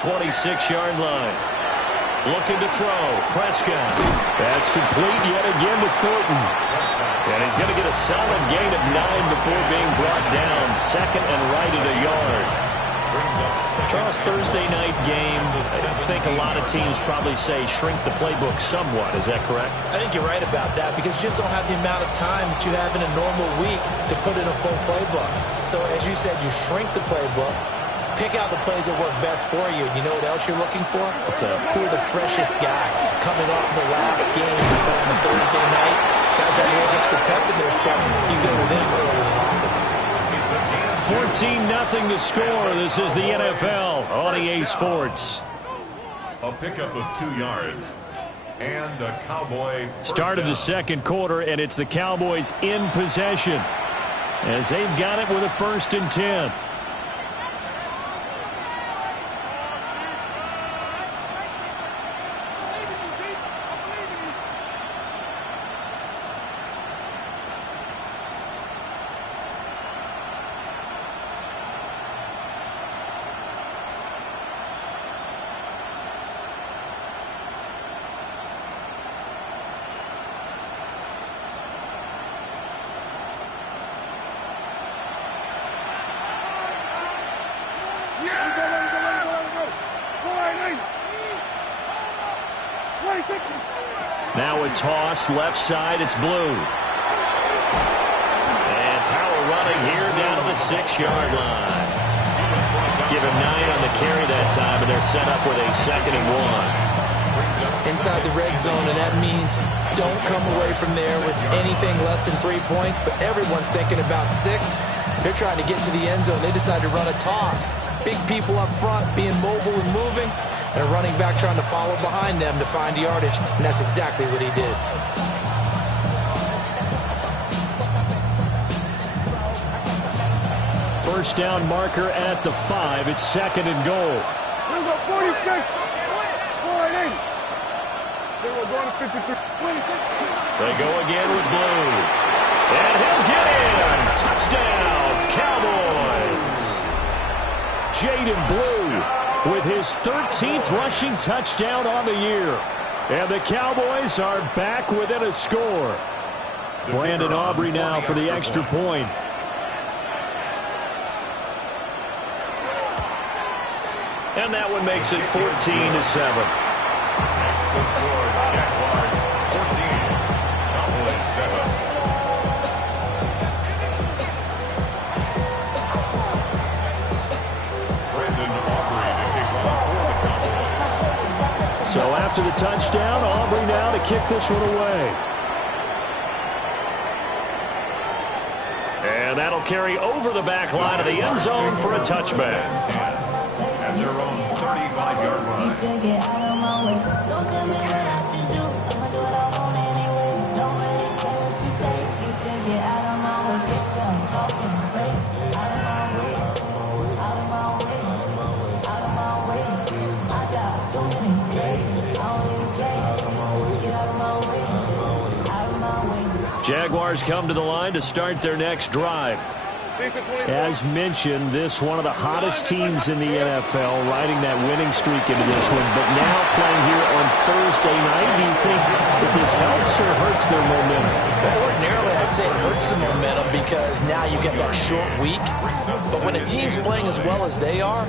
26-yard line. Looking to throw. Prescott. That's complete yet again to Thornton. And he's going to get a solid gain of 9 before being brought down. Second and right at a yard. Charles, Thursday night game, I think a lot of teams probably say shrink the playbook somewhat. Is that correct? I think you're right about that because you just don't have the amount of time that you have in a normal week to put in a full playbook. So as you said, you shrink the playbook, pick out the plays that work best for you. And you know what else you're looking for? Who are the freshest guys coming off the last game on a Thursday night? Guys that have a little extra pep in their step, you go with them early and often. 14-0 to score. This is the NFL on EA Sports. A pickup of 2 yards. And a Cowboy. Start of the second quarter, and it's the Cowboys in possession as they've got it with a 1st and 10. Now a toss, left side, it's Blue. And power running here down to the 6-yard line. Give him 9 on the carry that time, and they're set up with a 2nd and 1. Inside the red zone, and that means don't come away from there with anything less than 3 points, but everyone's thinking about 6. They're trying to get to the end zone. They decide to run a toss. Big people up front being mobile and moving, and a running back trying to follow behind them to find yardage, and that's exactly what he did. First down marker at the 5. It's 2nd and goal. They go again with Blue. And he'll get in. Touchdown, Cowboys. Jaden Blue with his 13th rushing touchdown on the year. And the Cowboys are back within a score. Brandon Aubrey now for the extra point. And that one makes it 14-7. Next the score, Jaguars 14, Cowboys 7. Brandon Aubrey to kick off for the Cowboys. So after the touchdown, Aubrey now to kick this one away. And that'll carry over the back line of the end zone for a touchback. At their own 35-yard line. You should get out of my way. Don't tell me what I should do. I'ma do what I want anyway. Don't really care what you think. You should get out of my way. Get your talking face out of my way. Out of my way. Out of my way. I got too many days. I don't even care. Get out of my way. Out of my way. Jaguars come to the line to start their next drive. As mentioned, this one of the hottest teams in the NFL, riding that winning streak into this one, but now playing here on Thursday night. Do you think that this helps or hurts their momentum? Well, ordinarily, I'd say it hurts the momentum because now you get that short week. But when a team's playing as well as they are,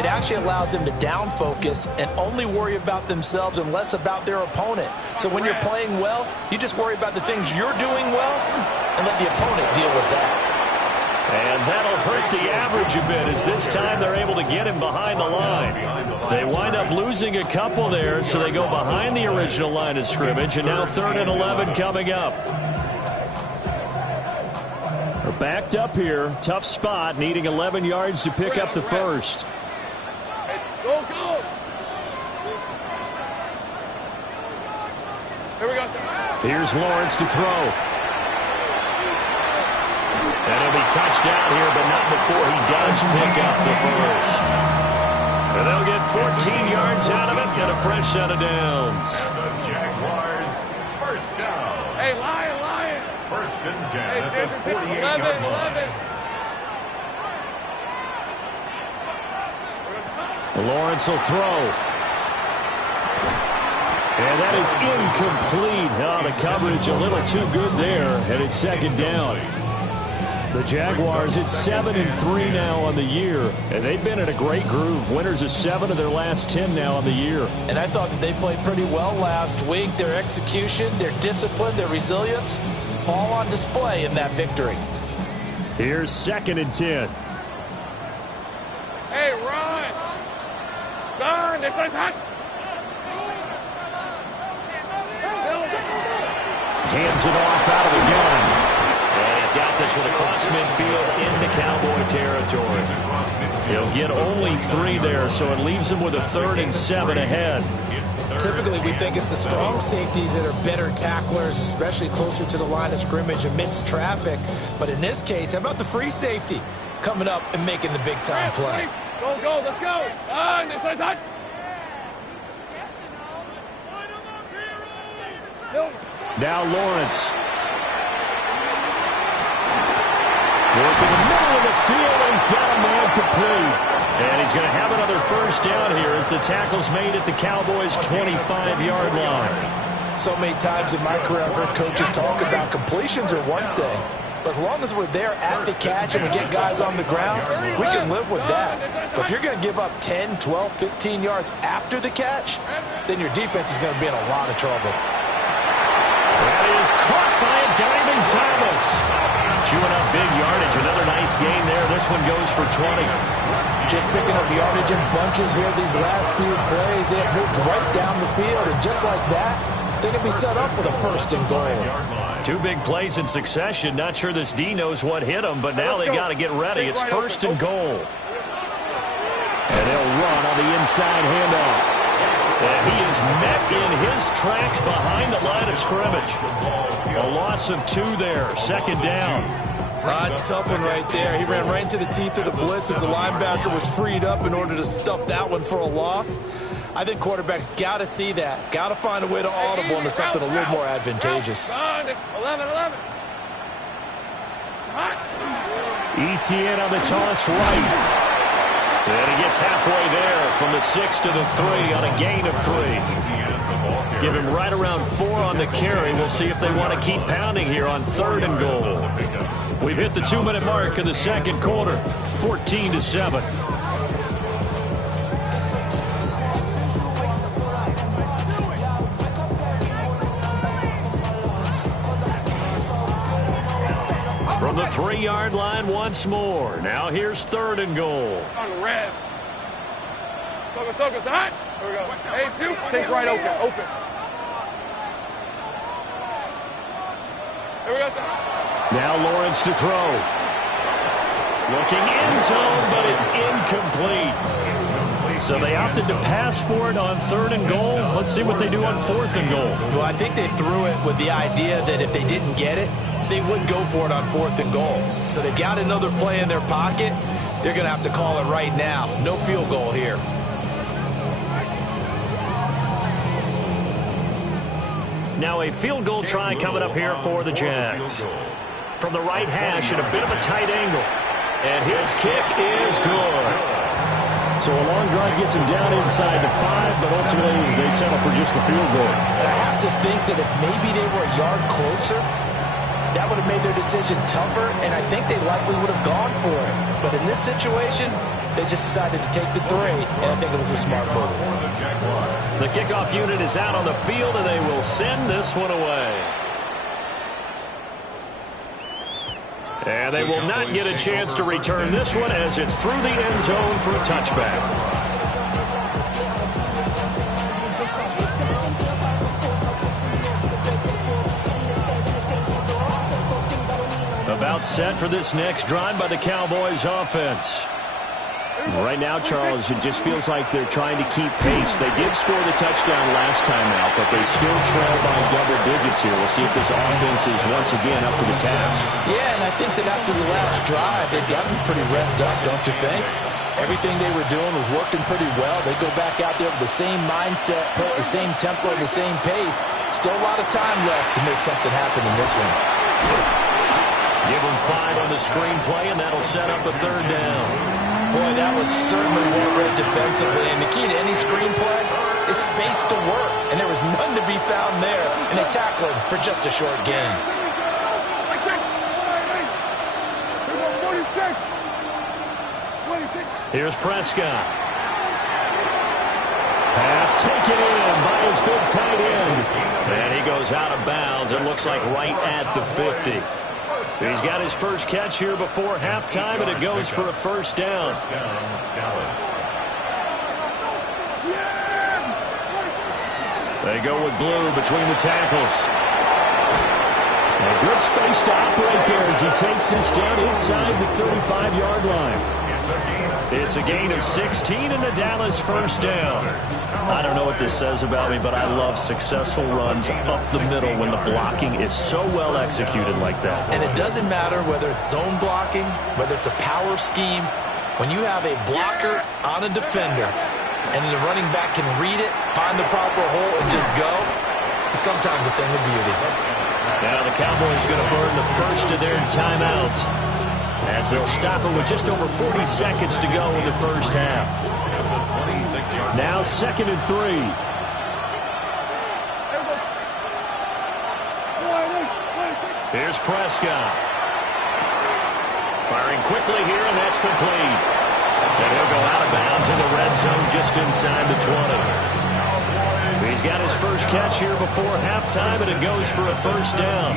it actually allows them to down focus and only worry about themselves and less about their opponent. So when you're playing well, you just worry about the things you're doing well and let the opponent deal with that. And that'll hurt the average a bit as this time they're able to get him behind the line. They wind up losing a couple there, so they go behind the original line of scrimmage, and now 3rd and 11 coming up. They're backed up here. Tough spot, needing 11 yards to pick up the first. Go, go! Here we go. Here's Lawrence to throw. And he'll be touched out here, but not before he does pick up the first. And they'll get 14 yards out of it and a fresh set of downs. And the Jaguars first down. Hey, Lion! 1st and 10 Hey, at the 48-yard line. Lawrence will throw. And that is incomplete. Oh, the coverage a little too good there, and it's second down. The Jaguars, it's 7-3 now on the year, and they've been in a great groove. Winners of 7 of their last 10 now on the year. And I thought that they played pretty well last week. Their execution, their discipline, their resilience, all on display in that victory. Here's 2nd and 10. Hey, run! Son, this is hot! Hands it off out of the gun. And he's got this one across midfield into Cowboy territory. He'll get only 3 there, so it leaves him with a 3rd and 7 ahead. Typically, we think it's the strong safeties that are better tacklers, especially closer to the line of scrimmage amidst traffic. But in this case, how about the free safety coming up and making the big-time play? Go, go, let's go! This is hot! Now Lawrence. Working the middle of the field, and he's got a man complete. And he's going to have another first down here as the tackle's made at the Cowboys' 25-yard line. So many times in my career, I've heard coaches talk about completions are one thing. But as long as we're there at the catch and we get guys on the ground, we can live with that. But if you're going to give up 10, 12, 15 yards after the catch, then your defense is going to be in a lot of trouble. That is caught by a Diamond Thomas. Chewing up big yardage. Another nice gain there. This one goes for 20. Just picking up yardage in bunches here these last few plays. They have moved right down the field. And just like that, they can be set up with a 1st and goal. 2 big plays in succession. Not sure this D knows what hit them, but now they got to get ready. It's 1st and goal. And they'll run on the inside handoff. And he is met in his tracks behind the line of scrimmage. A loss of 2 there. 2nd down. That's a tough one right there. He ran right into the teeth of the blitz as the linebacker was freed up in order to stuff that one for a loss. I think quarterbacks got to see that. Got to find a way to audible into something a little more advantageous. 11. Etienne on the toss right. And he gets halfway there from the 6 to the 3 on a gain of 3. Give him right around 4 on the carry. We'll see if they want to keep pounding here on 3rd and goal. We've hit the 2-minute mark of the 2nd quarter, 14-7. From the 3-yard line once more. Now here's 3rd and goal. On red. Soka, hot. Here we go. A2. Take right open. Here we go. Now Lawrence to throw. Looking end zone, but it's incomplete. So they opted to pass for it on 3rd and goal. Let's see what they do on 4th and goal. Well, I think they threw it with the idea that if they didn't get it, they would go for it on 4th and goal. So they've got another play in their pocket. They're going to have to call it right now. No field goal here. Now a field goal try coming up here for the Jags. From the right hash at a bit of a tight angle. And his kick is good. So a long drive gets him down inside the 5, but ultimately they settle for just the field goal. And I have to think that if maybe they were a yard closer, that would have made their decision tougher, and I think they likely would have gone for it. But in this situation, they just decided to take the 3, and I think it was a smart move. The kickoff unit is out on the field, and they will send this one away. And they will not get a chance to return this one as it's through the end zone for a touchback. About set for this next drive by the Cowboys offense. Right now, Charles, it just feels like they're trying to keep pace. They did score the touchdown last time out, but they still trail by double digits here. We'll see if this offense is once again up to the task. Yeah, and I think that after the last drive, they've gotten pretty revved up, don't you think? Everything they were doing was working pretty well. They go back out there with the same mindset, play at the same tempo, and the same pace. Still a lot of time left to make something happen in this one. Give them 5 on the screenplay, and that'll set up a 3rd down. Boy, that was certainly well read defensively. And the key to any screenplay is space to work. And there was none to be found there. And they tackle him for just a short gain. Here's Prescott. Pass taken in by his big tight end. And he goes out of bounds. It looks like right at the 50. He's got his first catch here before halftime, and it goes for a first down. They go with Blue between the tackles. A good space to operate there as he takes this down inside the 35-yard line. It's a gain of 16 and a Dallas first down. I don't know what this says about me, but I love successful runs up the middle when the blocking is so well executed like that. And it doesn't matter whether it's zone blocking, whether it's a power scheme. When you have a blocker on a defender and the running back can read it, find the proper hole, and just go, it's sometimes a thing of beauty. Now the Cowboys going to burn the first of their timeouts as they'll stop it with just over 40 seconds to go in the first half. Now 2nd and 3. Here's Prescott. Firing quickly here, and that's complete. And he'll go out of bounds in the red zone just inside the 20. He's got his first catch here before halftime, and it goes for a first down.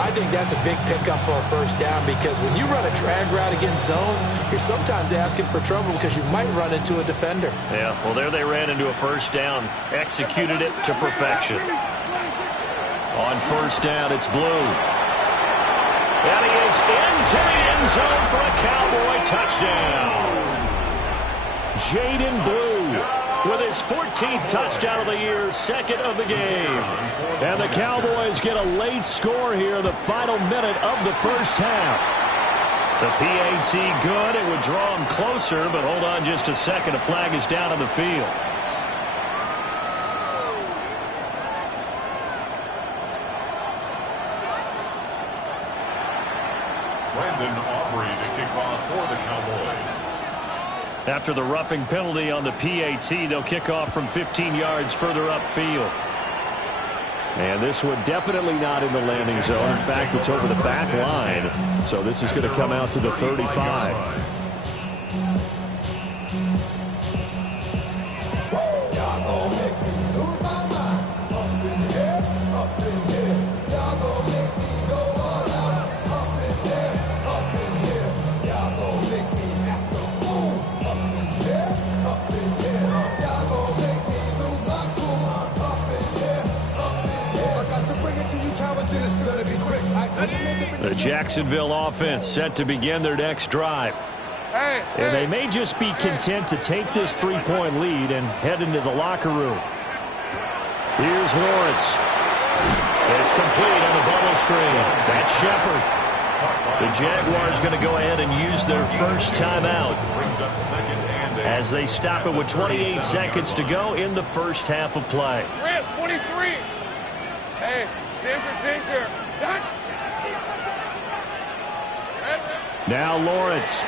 I think that's a big pickup for a first down because when you run a drag route against zone, you're sometimes asking for trouble because you might run into a defender. Yeah, well, there they ran into a first down, executed it to perfection. On first down, it's Blue. And he is into the end zone for a Cowboy touchdown. Jaden Blue with his 14th touchdown of the year, 2nd of the game. And the Cowboys get a late score here in the final minute of the first half. The PAT good. It would draw him closer, but hold on just a second. A flag is down on the field. After the roughing penalty on the PAT, they'll kick off from 15 yards further upfield. And this one definitely not in the landing zone. In fact, it's over the back line. So this is going to come out to the 35. The Jacksonville offense set to begin their next drive. And they may just be content to take this 3-point lead and head into the locker room. Here's Lawrence. It's complete on the bubble screen. That's Shepard. The Jaguars going to go ahead and use their first timeout as they stop it with 28 seconds to go in the first half of play. 23. Hey, Tinker. Now Lawrence.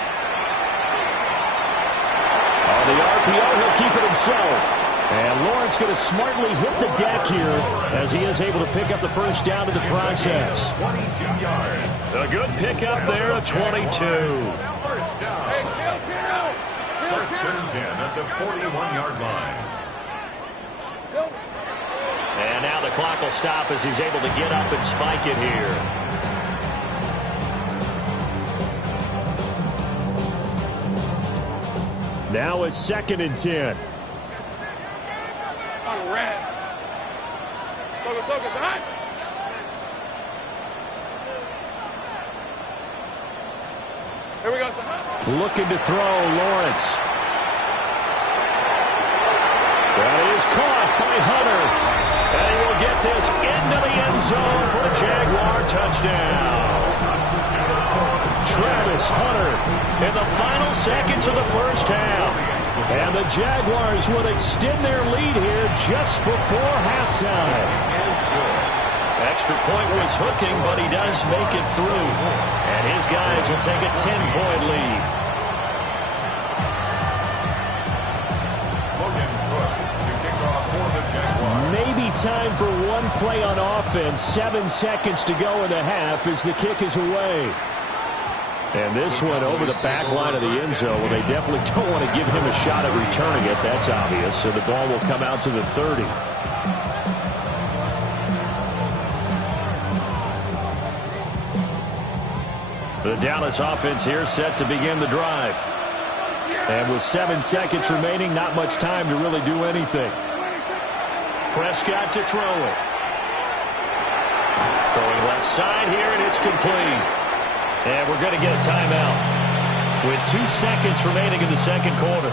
On the RPO, he'll keep it himself. And Lawrence going to smartly hit the deck here as he is able to pick up the first down in the process. 22 yards. A good pickup there at 22. First and 10 at the 41-yard line. And now the clock will stop as he's able to get up and spike it here. Now it's 2nd and 10. On red. Soga's hot. Here we go. Looking to throw, Lawrence. That is caught by Hunter. And he will get this into the end zone for a Jaguar touchdown. Travis Hunter in the final seconds of the first half. And the Jaguars would extend their lead here just before halftime. Extra point was hooking, but he does make it through. And his guys will take a 10-point lead. time for one play on offense. 7 seconds to go in the half as the kick is away. And this one over the back line of the end zone. Well, they definitely don't want to give him a shot at returning it. That's obvious. So the ball will come out to the 30. The Dallas offense here set to begin the drive. And with 7 seconds remaining, not much time to really do anything. Prescott to throw it. Throwing left side here, and it's complete. And we're going to get a timeout with 2 seconds remaining in the second quarter.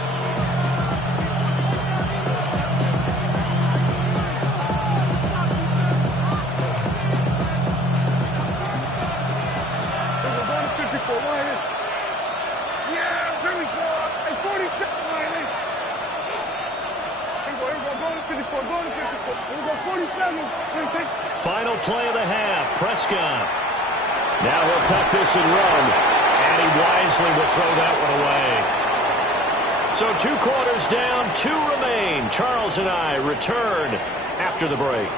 Final play of the half. Prescott. Now he'll tuck this and run. And he wisely will throw that one away. So 2 quarters down, 2 remain. Charles and I return after the break.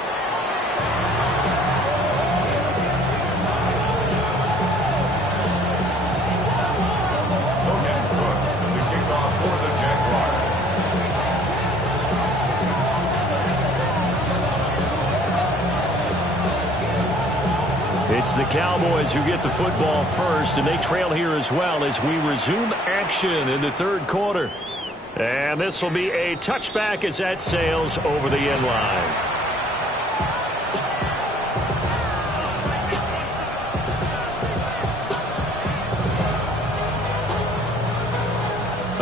It's the Cowboys who get the football first, and they trail here as well as we resume action in the third quarter. And this will be a touchback as that sails over the end line.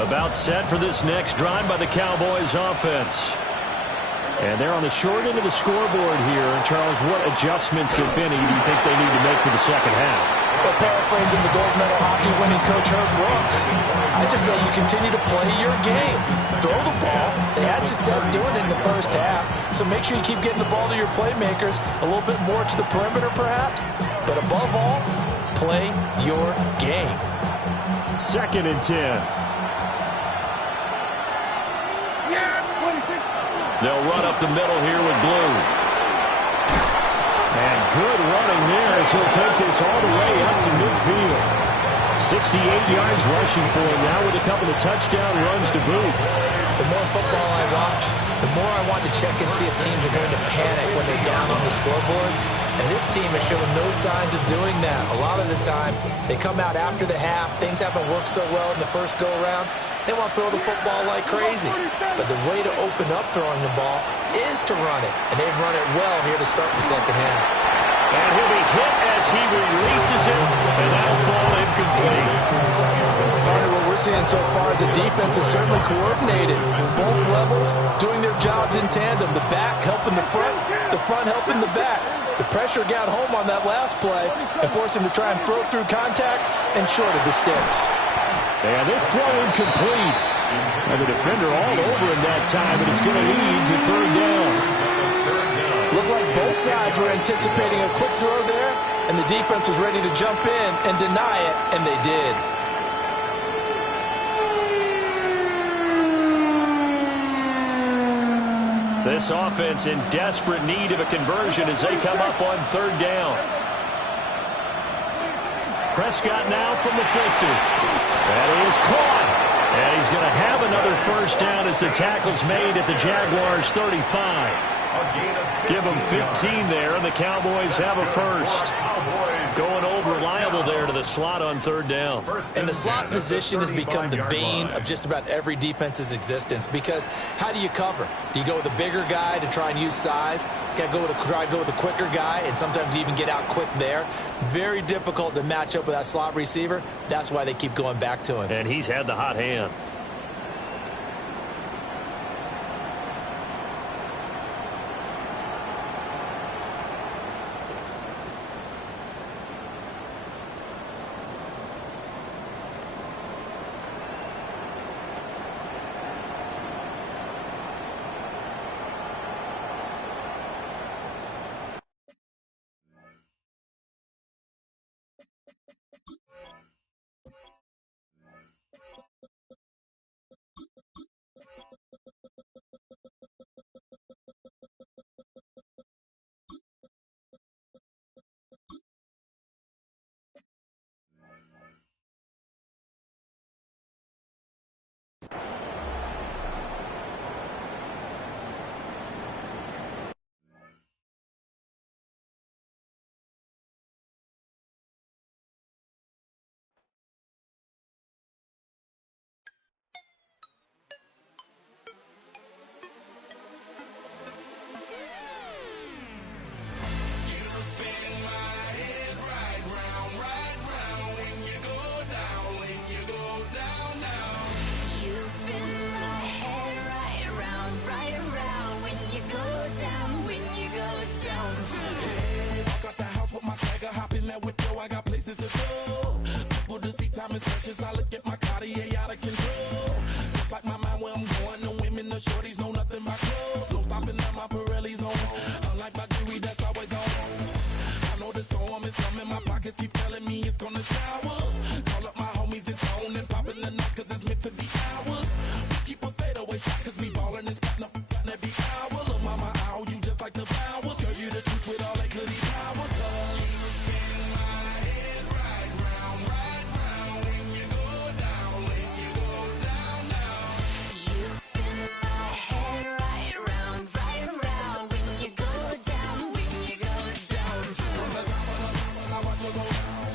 About set for this next drive by the Cowboys offense. And they're on the short end of the scoreboard here. Charles, what adjustments, if any, do you think they need to make for the second half? Well, paraphrasing the gold medal hockey winning coach Herb Brooks, I just say you continue to play your game. Throw the ball. They had success doing it in the first half, so make sure you keep getting the ball to your playmakers, a little bit more to the perimeter perhaps, but above all, play your game. 2nd and 10. They'll run up the middle here with Blue. And good running there as he'll take this all the way up to midfield. 68 yards rushing for him now with a couple of touchdown runs to boot. The more football I watch, the more I want to check and see if teams are going to panic when they're down on the scoreboard. And this team has shown no signs of doing that. A lot of the time, they come out after the half. Things haven't worked so well in the first go-around. They want to throw the football like crazy. But the way to open up throwing the ball is to run it. And they've run it well here to start the second half. And he'll be hit as he releases it, and that'll fall incomplete. Partner, what we're seeing so far is the defense is certainly coordinated. Both levels doing their jobs in tandem. The back helping the front helping the back. The pressure got home on that last play and forced him to try and throw through contact and short of the sticks. And this throw incomplete. And the defender all over him that time, and it's going to lead to 3rd down. Looked like both sides were anticipating a quick throw there, and the defense was ready to jump in and deny it, and they did. This offense in desperate need of a conversion as they come up on 3rd down. Prescott now from the 50. That is caught. And he's going to have another first down as the tackle's made at the Jaguars' 35. Give them 15 there, and the Cowboys have a first. Going old reliable there to the slot on 3rd down. And the slot position has become the bane of just about every defense's existence, because how do you cover? Do you go with a bigger guy to try and use size? Can I try to go with a quicker guy and sometimes even get out quick there? Very difficult to match up with that slot receiver. That's why they keep going back to him. And he's had the hot hand. that whip, yo, I got places to go. People to see, time is precious. I look at my Cartier out of control. Just like my mind where I'm going, the women, the shorties know nothing but clothes. No stopping at my Pirelli's on. Unlike my jewelry, that's always on. I know the storm is coming, my pockets keep telling me it's gonna shower. Call up my homies, it's on and popping the night, cause it's meant to be ours. We keep a fadeaway shot, cause we ballin' and spotting up every hour. Look, mama, ow, you just like the flowers. Girl, you the truth with all that goody power. You spin my head right round when you go down, when you go down, down. You spin my head right round when you go down, when you go down. From the top of the top, I watch her go.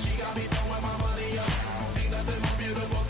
She got me throwing my money up. Ain't nothing more beautiful